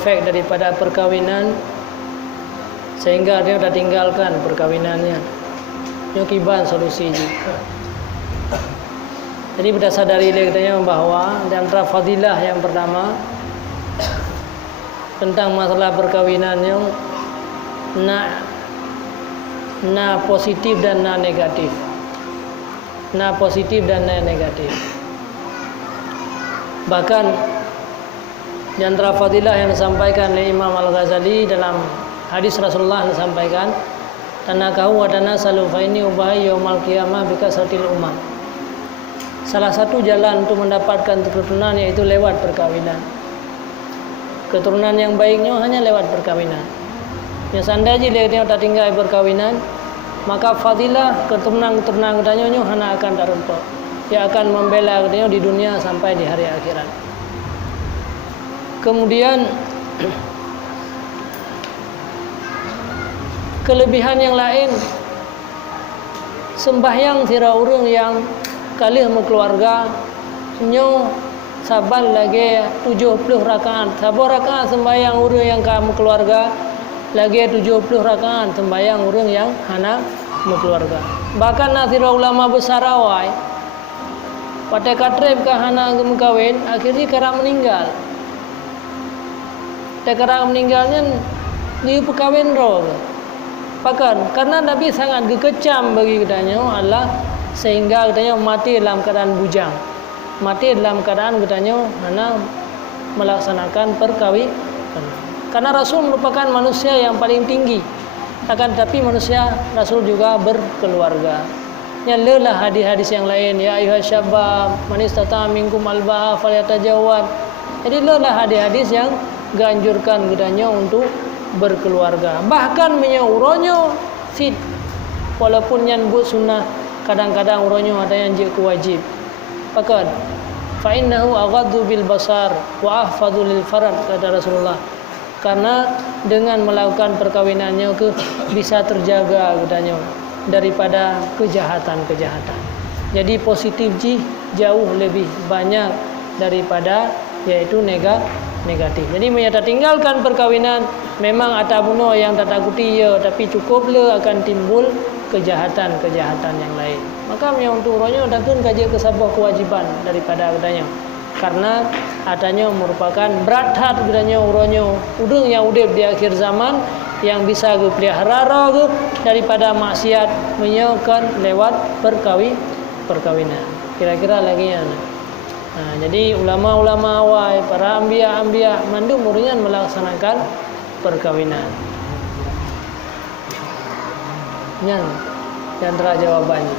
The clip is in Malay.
efek daripada perkawinan sehingga dia dah tinggalkan perkawinannya. Nyo kiban solusi ji. Jadi berdasar dari dia katanya bahawa di antara fadilah yang pertama tentang masalah perkawinannya na positif dan na negatif. Na positif dan na negatif. Bahkan di antara fadilah yang disampaikan oleh Imam Al-Ghazali dalam hadis Rasulullah yang disampaikan, tanakahu wa tanasalu fa inni ubahi yaumal qiyamah bikasratil ummah. Salah satu jalan untuk mendapatkan keturunan yaitu lewat perkawinan. Keturunan yang baiknya hanya lewat perkawinan. Yang sandai dia tak tinggal perkawinan, maka fadilah keturunan katanya hanya akan tak rumpa. Dia akan membela katanya di dunia sampai di hari akhirat. Kemudian kelebihan yang lain, sembahyang tira urang yang kalih keluarga nyo saban lagi 70 rakaat. Sabar rakaat sembahyang urang yang kamu keluarga lagi 70 rakaat sembahyang urang yang hana keluarga. Bahkan nasira ulama besar awai pada katrib ke hana kawin akhirnya kera meninggal. Kera meninggalnya di perkawin roh. Bahkan karena Nabi sangat gekecam bagi katanya Allah sehingga katanya mati dalam keadaan bujang. Mati dalam keadaan katanya hana melaksanakan perkawinan. Karena Rasul merupakan manusia yang paling tinggi. Akan tetapi manusia Rasul juga berkeluarga. Yang lelah hadis-hadis yang lain, ya ayuha syabab man istata'a minkum al-ba'a falyatajawwad. Jadi lelah hadis-hadis yang ganjurkan katanya untuk berkeluarga. Bahkan menyauronyo sit walaupun yang buat sunnah, kadang-kadang uronyo ada yang je wajib. Bahkan fa innahu aghaddu bil basar wa ahfadhu lil farad, kata Rasulullah. Karena dengan melakukan perkawinannya bisa terjaga katanya daripada kejahatan-kejahatan. Jadi positif jauh lebih banyak daripada yaitu negatif. Jadi menyata tinggalkan perkawinan memang atabuno yang tak takuti ya, tapi cukuplah akan timbul kejahatan-kejahatan yang lain. Maka yang untuk uronyo takun kaji ke sebuah kewajiban daripada katanya. Karena adanya merupakan berat hat katanya uronyo udung yang udip di akhir zaman yang bisa dipelihara daripada maksiat menyokan lewat perkawinan. Kira-kira lagi ya. Nah, jadi ulama-ulama awal, para anbiya mandum murian melaksanakan perkawinan. Yang antara jawabannya.